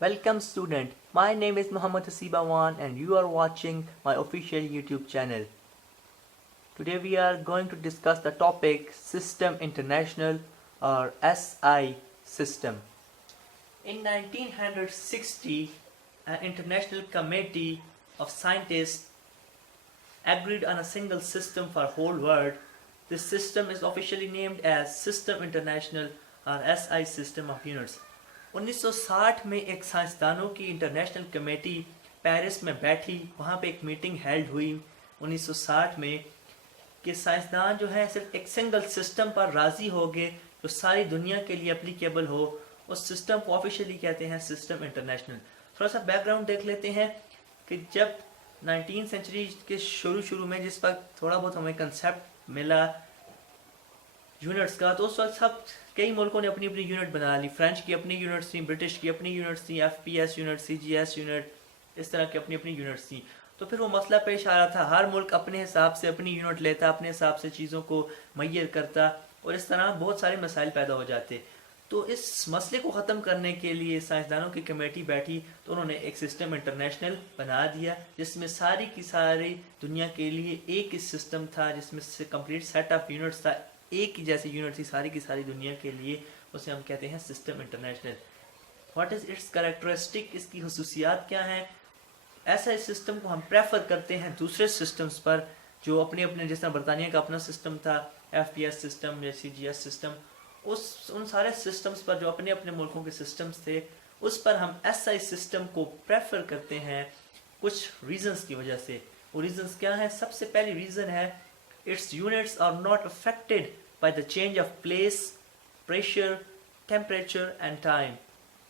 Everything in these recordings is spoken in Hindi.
Welcome student, my name is Muhammad Hasibawan and you are watching my official YouTube channel. Today we are going to discuss the topic System International or SI system. In 1960, an international committee of scientists agreed on a single system for whole world. This system is officially named as System International or SI system of units. 1960 में एक साइंसदानों की इंटरनेशनल कमेटी पेरिस में बैठी, वहाँ पे एक मीटिंग हेल्ड हुई 1960 में कि साइंसदान जो है सिर्फ एक सिंगल सिस्टम पर राज़ी हो गए जो सारी दुनिया के लिए एप्लीकेबल हो। उस सिस्टम को ऑफिशियली कहते हैं सिस्टम इंटरनेशनल। थोड़ा सा बैकग्राउंड देख लेते हैं कि जब 19वीं सेंचुरी के शुरू में जिस वक्त थोड़ा बहुत हमें कंसेप्ट मिला यूनिट्स का, तो उस वक्त सब कई मुल्कों ने अपनी अपनी यूनिट बना ली। फ्रेंच की अपनी यूनिट्स थी, ब्रिटिश की अपनी यूनिट्स थी, FPS यूनिट, CGS यूनिट, इस तरह की अपनी अपनी यूनिट्स थी। तो फिर वो मसला पेश आ रहा था, हर मुल्क अपने हिसाब से अपनी यूनिट लेता, अपने हिसाब से चीज़ों को मैयर करता और इस तरह बहुत सारे मसाइल पैदा हो जाते। तो इस मसले को ख़त्म करने के लिए साइंसदानों की कमेटी बैठी तो उन्होंने एक सिस्टम इंटरनेशनल बना दिया जिसमें सारी की सारी दुनिया के लिए एक ही सिस्टम था, जिसमें से कंप्लीट सेट ऑफ यूनिट्स था, एक ही जैसी यूनिट थी सारी की सारी दुनिया के लिए। उसे हम कहते हैं system international. What is it's characteristic, इसकी खसूसियात क्या हैं? ऐसा इस सिस्टम को हम प्रेफर करते हैं दूसरे सिस्टम्स पर जो अपने अपने, जिस तरह बरतानिया का अपना सिस्टम था, FPS सिस्टम या CGS सिस्टम, उन सारे सिस्टम्स पर जो अपने अपने मुल्कों के सिस्टम्स थे उस पर हम SI सिस्टम को प्रेफर करते हैं कुछ रीजंस की वजह से। वो रीजंस क्या हैं? सबसे पहली रीज़न है its units are not affected by the change of place, pressure, temperature and time।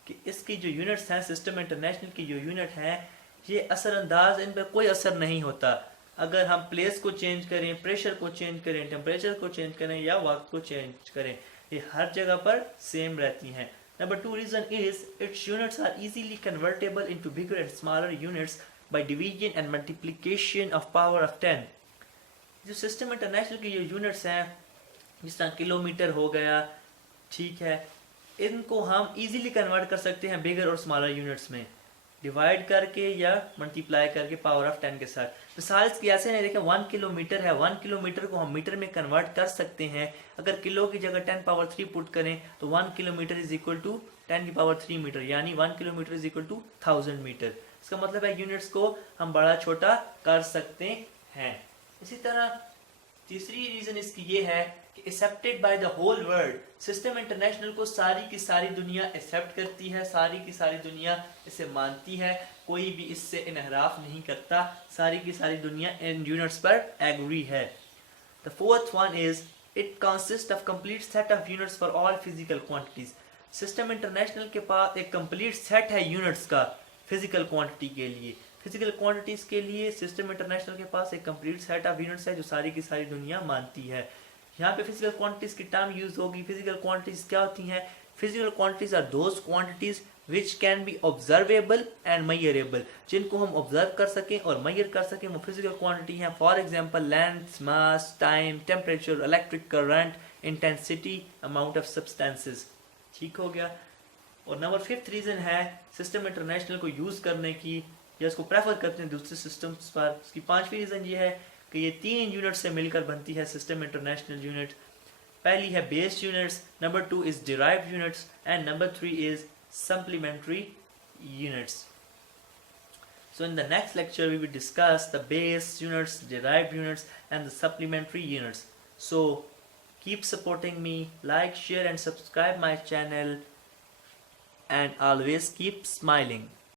कि इसकी जो यूनिट्स हैं, सिस्टम इंटरनेशनल की जो यूनिट हैं, ये असरअंदाज, इन पर कोई असर नहीं होता। अगर हम प्लेस को चेंज करें, प्रेशर को चेंज करें, टेम्परेचर को चेंज करें या वक्त को चेंज करें, ये हर जगह पर सेम रहती हैं। Number 2 reason is its units are easily convertible into bigger and smaller units by division and multiplication of power of 10। जो सिस्टम इंटरनेशनल की जो यूनिट्स हैं, जिस तरह किलोमीटर हो गया, ठीक है, इनको हम इजीली कन्वर्ट कर सकते हैं बिगर और स्मॉलर यूनिट्स में, डिवाइड करके या मल्टीप्लाई करके पावर ऑफ 10 के साथ। मिसाल इसकी ऐसे नहीं, देखें 1 किलोमीटर है, 1 किलोमीटर को हम मीटर में कन्वर्ट कर सकते हैं। अगर किलो की जगह 10 पावर 3 पुट करें तो 1 किलोमीटर इज इक्वल टू 10 की पावर 3 मीटर, यानी 1 kilometre is equal to 1000 metre. इसका मतलब है यूनिट्स को हम बड़ा छोटा कर सकते हैं। इसी तरह तीसरी रीजन इसकी ये है कि accepted by the whole world. System international को सारी की सारी दुनिया एक्सेप्ट करती है, सारी की सारी दुनिया इसे मानती है, कोई भी इससे इनहराफ नहीं करता, सारी की सारी दुनिया इन यूनिट्स पर एग्री है। The fourth one is it consist of complete set of units for all physical quantities. System international के पास एक कंप्लीट सेट है यूनिट्स का फिजिकल क्वांटिटी के लिए। फिजिकल क्वांटिटीज के लिए सिस्टम इंटरनेशनल के पास एक कंप्लीट सेट ऑफ यूनिट्स है जो सारी की सारी दुनिया मानती है। यहाँ पे फिजिकल क्वांटिटीज की टर्म यूज होगी। फिजिकल क्वांटिटीज क्या होती हैं? Physical quantities are those quantities which can be observable and measurable. जिनको हम ऑब्जर्व कर सकें और मेजर कर सकें वो फिजिकल क्वांटिटी हैं। For example length, mass, time, temperature, electric current, intensity, amount of substances. ठीक हो गया। और नंबर 5th रीजन है सिस्टम इंटरनेशनल को यूज करने की या इसको प्रेफर करते हैं दूसरे सिस्टम्स पर। इसकी 5वीं रीजन ये है कि ये 3 यूनिट से मिलकर बनती है सिस्टम इंटरनेशनल यूनिट। पहली है base units, number 2 is derived units and number 3 is supplementary units. So in the next lecture we will discuss the base units, derived units and the supplementary units. So keep supporting me, like, share and subscribe my channel and always keep smiling.